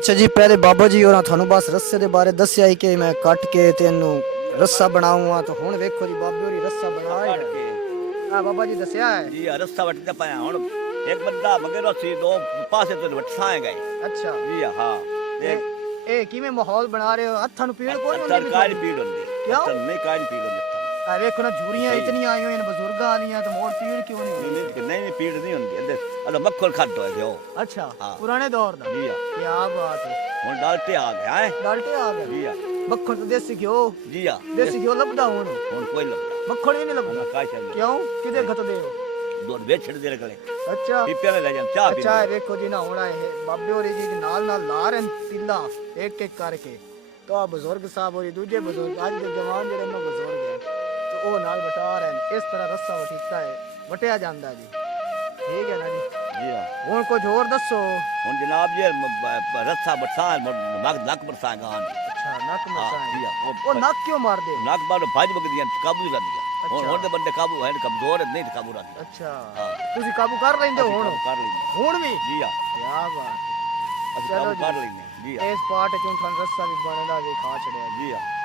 अच्छा जी, पहले बाबा जी और थानू बस रस्से दे बारे दस्या ही कि मैं कट के तेनू रस्सा बनाऊंगा, तो हुण वेखो जी बाबे होरी रस्सा बना ही काट के रहे। हाँ बाबा जी दस्या है। जी रस्सा वटदा पाया हुण एक बंदा मगेरो सी दो पासे तो वटसाए गए अच्छा जी हाँ ए देख ए किवें माहौल बना रहे हो? हत्थां नू पीड़ कोनी हुंदी अत्तर भी काल थानू? पीड़ होंदी क्यों? अत्तर नहीं काल पीड़ होंदी आ वेखो ना झूरियां सही इतनी आई हुई ने बुजुर्ग आलियां, तो मोड़ पीड़ क्यों नहीं नहीं होंदी? नहीं नहीं पीड़ नहीं होंदी अदे मक्खन खादो है जो अच्छा हाँ पुराने दौर दा। जी हाँ क्या बात है। हुण डालते आ गया है डाल्टे आ गए। जी हाँ मक्खन तो देसी घ्यो, जी हाँ देसी घ्यो लभदा हुण। हुण कोई लगता मक्खन भी नहीं ना लभदा। का चाहिए क्यों? किदे खत दे हो? दूध बेच छड़ दे रखले अच्छा पीपे में ले जाम चाह पी अच्छा है वेखो जी ना होना है बाबे होरी जी नाल नाल ला रहे हैं तिल्ला एक एक करके। तो आ बुजुर्ग साहब होरी दूजे बुजुर्ग आज के जवान जेड़े ना बुजुर्ग हैं तो वो नाल बटा रहे हैं। इस तरह रस्सा वटीता है वटिया जांदा जी। ठीक है ना जी। जी हाँ हुण कुछ होर दसो। हुण जनाब जी रस्सा बरसात नक बरसा गान अच्छा नक हाँ मरसा जी है। हाँ वो नक क्यों मार दे? नक बार भाज बग दिया काबू कर दिया अच्छा हुण दे बंदे काबू है कमजोर है नहीं तो काबू रख अच्छा हाँ तुसी काबू कर लेंदे हो हुण? कर लेंगे हुण भी? जी हाँ क्या बात है। असं चलो काबू जी कर लेंगे जी हाँ इस पार्ट चों थानू रस्सा भी बनदा भी खा छड़िया जी। जी हाँ